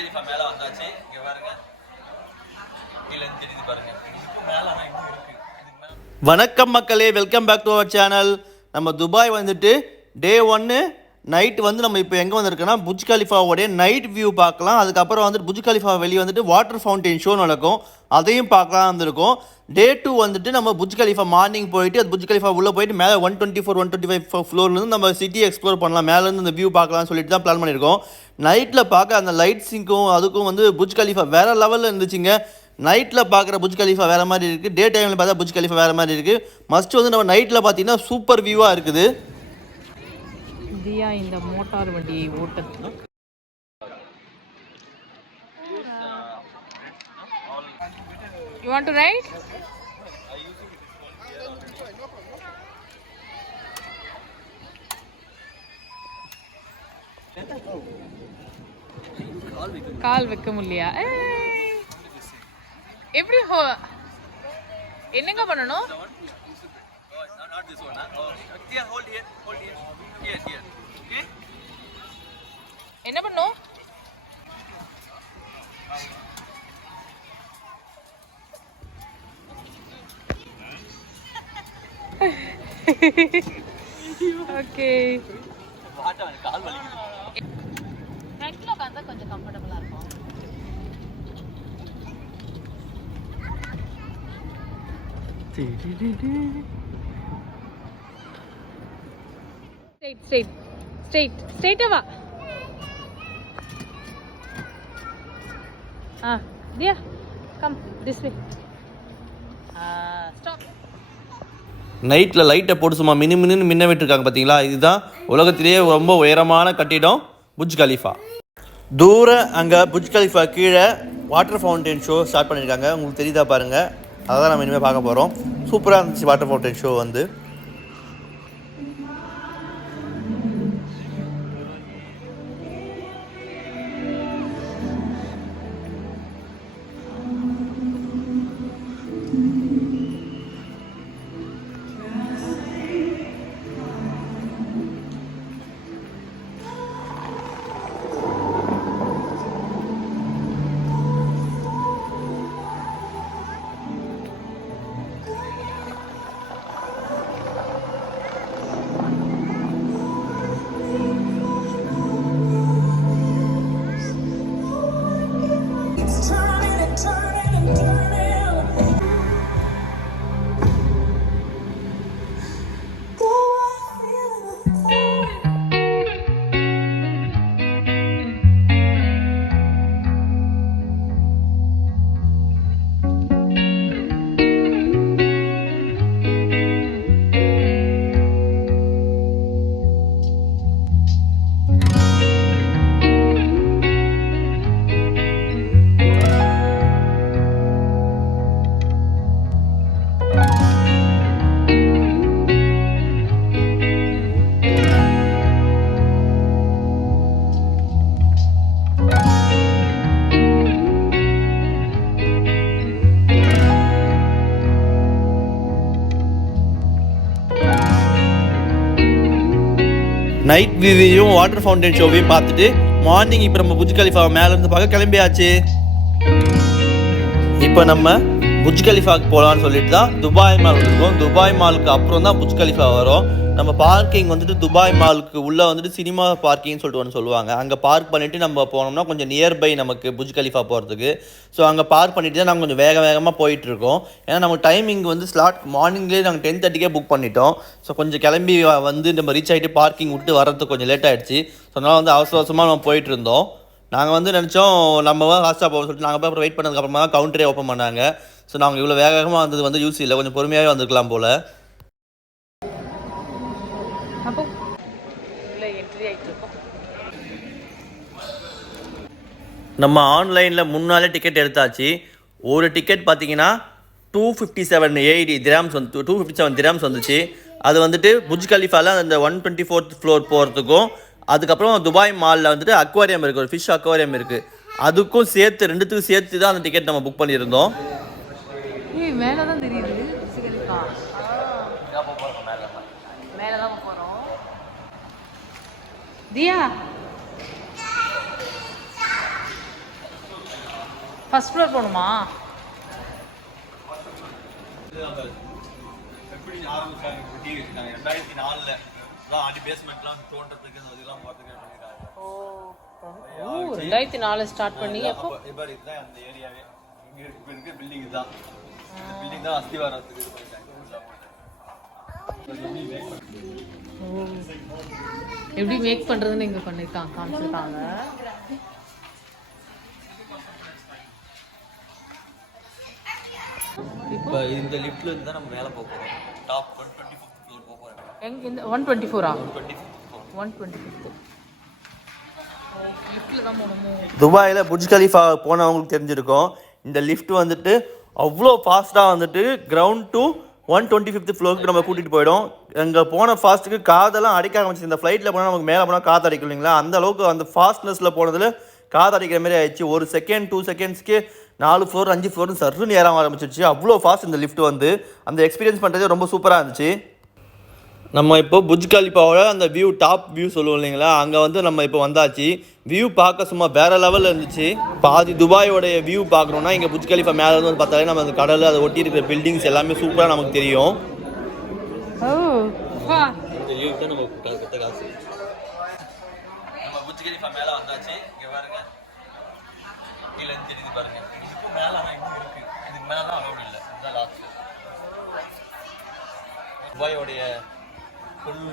Khalifa மேல வந்தாச்சு. இங்க பாருங்க, கீழ இருந்து தெரியுது பாருங்க. இதுக்கு மேல தான் இன்னும் இருக்கு. வணக்கம் மக்களே, welcome back to our channel. நம்ம துபாய் வந்துட்டு டே 1 நைட் வந்து நம்ம இப்போ எங்கே வந்திருக்கோன்னா புஜ் கலிஃபாவோடைய நைட் வியூ பார்க்கலாம். அதுக்கப்புறம் வந்துட்டு புஜ் கலிஃபா வெளியே வந்துட்டு வாட்டர் ஃபவுண்டைன் ஷோ நடக்கும், அதையும் பார்க்கலாம் வந்திருக்கோம். டே 2 வந்துட்டு நம்ம புஜ் கலிஃபா மார்னிங் போயிட்டு அது புஜ் கலிஃபா உள்ளே போயிட்டு மேலே 124 125 ஃப்ளோர்லேருந்து நம்ம சிட்டி எக்ஸ்ப்ளோர் பண்ணலாம், மேலேருந்து இந்த வியூ பார்க்கலாம்னு சொல்லிட்டு தான் பிளான் பண்ணியிருக்கோம். நைட்டில் பார்க்க அந்த லைட்ஸிங்கும் அதுக்கும் வந்து புஜ் கலிஃபா வேறு லெவலில் இருந்துச்சுங்க. நைட்டில் பார்க்குற புஜ் கலிஃபா வேறு மாதிரி இருக்குது, டே டைமில் பார்த்தா புஜ் கலிஃபா வேறு மாதிரி இருக்குது. மஸ்ட் வந்து நம்ம நைட்டில் பார்த்தீங்கன்னா சூப்பர் வியூவாக இருக்குது. தியா இந்த மோட்டார் வண்டியை ஓட்ட You want to ride? கால் வைக்க முடியா? எப்படி என்னங்க பண்ணணும்? என்ன பண்ணும்? ஓகே, ஃப்ரண்ட்ல உட்கார்ந்தா கொஞ்சம் கம்ஃபர்ட்டபிளா இருக்கும். ஸ்ட்ரைட்டா வா. Dear, come this way. Stop. நைட்டில் லைட்டை போட்டு சும்மா மின்னு மின்ன விட்டுருக்காங்க பார்த்தீங்களா? இதுதான் உலகத்திலேயே ரொம்ப உயரமான கட்டிடம் புஜ் கலிஃபா. தூர அங்கே புஜ் கலிஃபா கீழே வாட்டர் ஃபவுண்டைன் ஷோ ஸ்டார்ட் பண்ணியிருக்காங்க, உங்களுக்கு தெரியுதா பாருங்கள். அதான் நம்ம இனிமேல் பார்க்க போகிறோம். சூப்பராக இருந்துச்சு வாட்டர் ஃபவுண்டைன் ஷோ வந்து. நைட் வியூவையும் வாட்டர் ஃபவுண்டைன் ஷோவையும் பார்த்துட்டு மார்னிங் இப்போ நம்ம புஜ் கலிஃபா மேலேருந்து பார்க்க கிளம்பியாச்சு. இப்போ நம்ம புஜ் கலிஃபாவுக்கு போகலான்னு சொல்லிட்டு தான் துபாய் மால் வந்துருக்கோம். துபாய் மாலுக்கு அப்புறம் தான் புஜ் கலிஃபா வரும். நம்ம பார்க்கிங் வந்துட்டு துபாய் மாலுக்கு உள்ளே வந்துட்டு சினிமா பார்க்கிங்னு சொல்லிட்டு ஒன்று சொல்லுவாங்க. அங்கே பார்க் பண்ணிவிட்டு நம்ம போனோம்னா கொஞ்சம் நியர்பை நமக்கு புஜ் கலிஃபா போகிறதுக்கு. ஸோ அங்கே பார்க் பண்ணிவிட்டு தான் நாங்கள் கொஞ்சம் வேகமாக போயிட்டுருக்கோம். ஏன்னா நம்ம டைமிங் வந்து ஸ்லாட் மார்னிங்லேயே நாங்கள் 10:30 புக் பண்ணிட்டோம். ஸோ கொஞ்சம் கிளம்பி வந்து நம்ம ரீச் ஆகிட்டு பார்க்கிங் விட்டு வர்றதுக்கு கொஞ்சம் லேட் ஆகிடுச்சு. ஸோ அதனால் வந்து அவசர அவசரமாக நம்ம போயிட்டு இருந்தோம். நாங்கள் வந்து நினச்சோம் நம்ம ஃபாஸ்ட்டாக போக சொல்லிட்டு நாங்கள் போய் அப்புறம் வெயிட் பண்ணதுக்கப்புறமா தான் கவுண்டரே ஓப்பன் பண்ணாங்க. ஸோ நாங்கள் இவ்வளோ வேகமாக வந்தது வந்து யூஸ் இல்லை, கொஞ்சம் பொறுமையாகவே வந்துருக்கலாம் போல். நம்ம ஆன்லைனில் முன்னாலே டிக்கெட் எடுத்தாச்சு. ஒரு டிக்கெட் பார்த்தீங்கன்னா 257 AED திராம்ஸ் வந்து 257 திராம்ஸ் வந்துச்சு. அது வந்துட்டு புஜ் கலிஃபாவில் அந்த 124th ஃப்ளோர் போகிறதுக்கும், அதுக்கப்புறம் துபாய் மாலில் வந்துட்டு அக்வாரியம் இருக்குது, ஒரு ஃபிஷ் அக்வாரியம் இருக்குது, அதுக்கும் சேர்த்து ரெண்டுத்துக்கும் சேர்த்து தான் அந்த டிக்கெட் நம்ம புக் பண்ணியிருந்தோம். மேலே தான் தெரியுது மேலே தான் போகிறோம். தியா ஃபர்ஸ்ட் ஃப்ளோர் போகணுமா? எப்படி ஆரம்பிச்சாங்க டீ வச்சுட்டாங்க 2004ல தான் அடி பேஸ்மெண்ட்லாம் தோன்றதுக்கு அதெல்லாம் பார்த்துக்க ஓ 2004 ஸ்டார்ட் பண்ணி எப்போ? இப்போ இதுதான் அந்த ஏரியாவே. இங்கே இருக்க பில்டிங் இதுதான். இந்த பில்டிங் தான் அஸ்திவாரத்துக்கு இது பண்ணிட்டாங்க. எப்படி மேக் பண்றதுன்னு இங்க பண்ணிருக்காங்க, காமிச்சிருக்காங்க. இப்போ இந்த லிஃப்ட்ல இருந்து தான் நம்ம மேலே போக போறோம். டாப் 125th ஃப்ளோர் போக போறோம். எங்க இந்த 124ஆ? 125th. லிஃப்ட்ல தான் போகணும். துபாயில் புர்ஜ் கலீஃபா போனவங்களுக்கு தெரிஞ்சிருக்கும். இந்த லிஃப்ட் வந்துட்டு அவ்வளோ ஃபாஸ்ட்டாக வந்துட்டு கிரவுண்ட் டு 125th ஃப்ளோருக்கு நம்ம கூட்டிகிட்டு போயிடும். அங்கே போன ஃபாஸ்ட்டுக்கு காதெல்லாம் அடிக்க ஆரம்பிச்சு. இந்த ஃப்ளைட்டில் போனால் நமக்கு மேலே போனால் காற்று அடிக்கும் இல்லைங்களா, அந்த அளவுக்கு அந்த ஃபாஸ்ட்னஸில் போனதில் காற்று அடிக்கிற மாதிரி ஆயிடுச்சு. ஒரு செகண்ட் 2 செகண்ட்ஸ்க்கு 4 ஃப்ளோர் 5 ஃப்ளோர்னு சர்ன்னு ஏற ஆரம்பிச்சிருச்சு. அவ்வளோ ஃபாஸ்ட் இந்த லிஃப்ட் வந்து அந்த எக்ஸ்பீரியன்ஸ் பண்ணுறதே ரொம்ப சூப்பராக இருந்துச்சு. நம்ம இப்போ புர்ஜ் கலிஃபாவோட அந்த வியூ டாப் வியூ சொல்லுவோம் இல்லைங்களா, அங்கே வந்து நம்ம இப்போ வந்தாச்சு. வியூ பார்க்க சும்மா வேறு லெவலில் இருந்துச்சு. பாதி துபாயோடைய வியூ பார்க்கணுன்னா இங்கே புர்ஜ் கலிஃபா மேலே இருந்து வந்து பார்த்தாலே நம்ம அந்த கடல் அதை ஒட்டி இருக்கிற பில்டிங்ஸ் எல்லாமே சூப்பராக நமக்கு தெரியும். நம்ம புர்ஜ் கலிஃபா மேலே வந்தாச்சு. இங்கே பாருங்க, கீழே தெரியுது பாருங்க. இதுக்கு மேலே தான் இன்னும் இருக்குது. இதுக்கு மேலே தான் அலோடு இல்லை. இதுதான் லாஸ்ட். துபாயோடைய ஃபுல்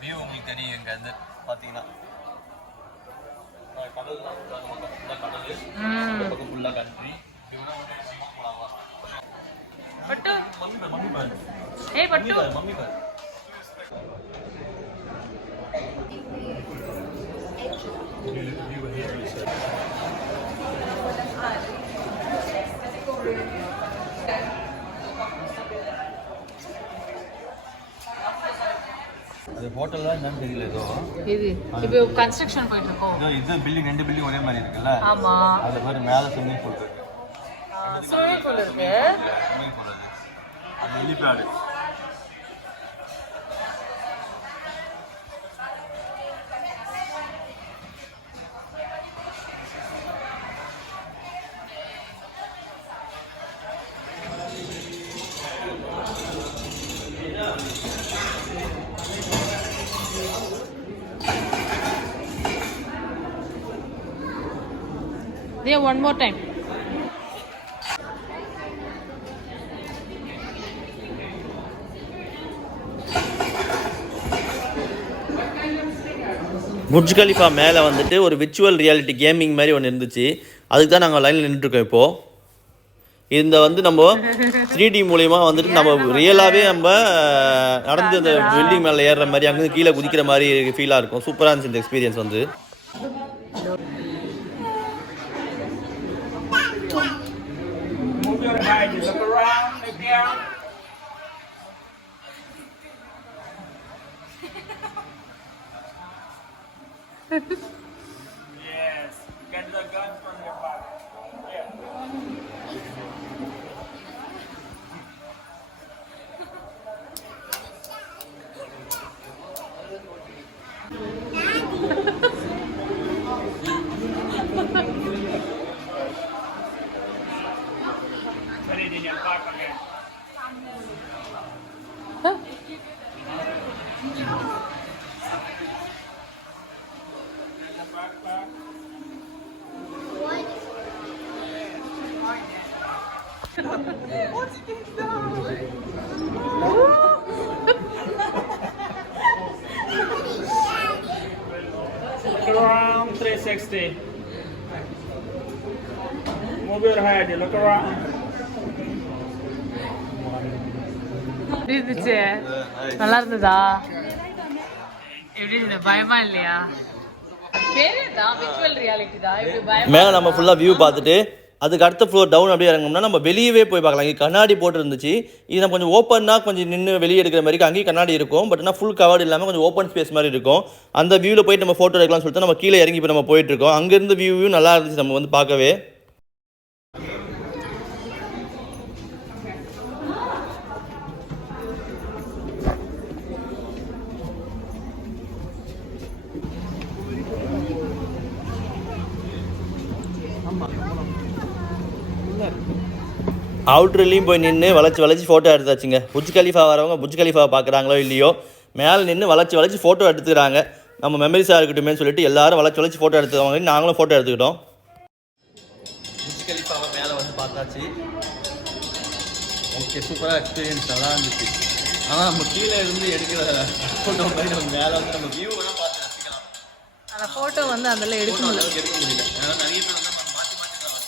வியூ உங்களுக்கு தெரியும். இங்கே வந்து பார்த்தீங்கன்னா கடல் தான் கடல், இந்த பக்கம் ஃபுல்லாக கண்ட்ரி. பட்டு மம்மி பாரு, ஏய் பட்டு மம்மி பாரு. அது ஹோட்டல்லாம் என்னன்னு தெரியல. ஏதோ இது இப்போ கன்ஸ்ட்ரக்ஷன் போயிட்டு இருக்கோம். இது பில்டிங் 2 பில்டிங் ஒரே மாதிரி இருக்குல்ல. ஆமா, அது மாதிரி மேலே ஸ்விம்மிங் பூல் இருக்கு. ஸ்விம்மிங் பூல் இருக்கு. ஸ்விம்மிங் பூல் அது helipad. Yeah, one more time. Burj Khalifa மேலே வந்துட்டு ஒரு விர்ச்சுவல் ரியாலிட்டி கேமிங் மாதிரி ஒன்று இருந்துச்சு. அதுக்கு தான் நாங்கள் லைனில் நின்றுட்டுருக்கோம். இப்போது இந்த வந்து நம்ம 3D மூலயமா வந்துட்டு நம்ம ரியலாகவே நம்ம நடந்து அந்த பில்டிங் மேலே ஏறுற மாதிரி அங்கேருந்து கீழே குதிக்கிற மாதிரி ஃபீலாக இருக்கும். சூப்பராக இருந்துச்சு இந்த எக்ஸ்பீரியன்ஸ் வந்து. Look around again. Yes, get the gun from your pocket. Yeah. Put it in your pocket again. Look around 360. Move your head, you look around. இருந்துச்சு, நல்லா இருந்ததா? எப்படி இருந்தது? பயமா இல்லையா? பேருதான் விர்ச்சுவல் ரியாலிட்டி தான். இப்படி பயமா மேலே நம்ம ஃபுல்லாக வியூ பார்த்துட்டு அதுக்கு அடுத்த ஃப்ளோர் டவுன் அப்படியே இறங்கணும்னா நம்ம வெளியவே போய் பார்க்கலாம். இங்கே கண்ணாடி போட்டு இருந்துச்சு. இது நம்ம கொஞ்சம் ஓப்பனாக கொஞ்சம் நின்று வெளியே எடுக்கிற மாதிரி அங்கேயும் கண்ணாடி இருக்கும். பட் ஆனால் ஃபுல் கவர்டு இல்லாமல் கொஞ்சம் ஓப்பன் ஸ்பேஸ் மாதிரி இருக்கும். அந்த வியூவில் போயிட்டு நம்ம ஃபோட்டோ எடுக்கலாம்னு சொல்லிட்டு நம்ம கீழே இறங்கி இப்போ நம்ம போயிட்டுருக்கோம். அங்கேருந்து வியூ நல்லா இருந்துச்சு நம்ம வந்து பார்க்கவே. அவுட்ருலேயும் போய் நின்று வளைச்சி ஃபோட்டோ எடுத்தாச்சுங்க. புஜ் கலிஃபா வரவங்க புஜ் கலிஃபா பார்க்குறாங்களோ இல்லையோ மேலே நின்று வளைச்சி ஃபோட்டோ எடுத்துக்கிறாங்க. நம்ம மெமரிஸாக இருக்கட்டுமே சொல்லிட்டு எல்லாரும் வளைச்சி ஃபோட்டோ எடுத்துக்கவங்க, நாங்களும் ஃபோட்டோ எடுத்துக்கிட்டோம். புஜ் கலிஃபாவை மேலே வந்து பார்த்தாச்சு. ஓகே, சூப்பராக எக்ஸ்பீரியன்ஸ் நல்லா இருந்துச்சு. ஆனால் நம்ம கீழே இருந்து எடுக்கிற ஃபோட்டோ மாதிரி நம்ம மேலே வந்து நம்ம வியூ வேணால் பார்த்து ரசிக்கலாம். அந்த ஃபோட்டோ வந்து அதில் எடுக்க முடியல. ஏன்னா நிறைய பேர் வந்து மாற்றி தான்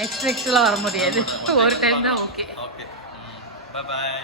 நெக்ஸ்ட்லாம் வர முடியாது. ஒரு டைம் தான். Okay bye bye.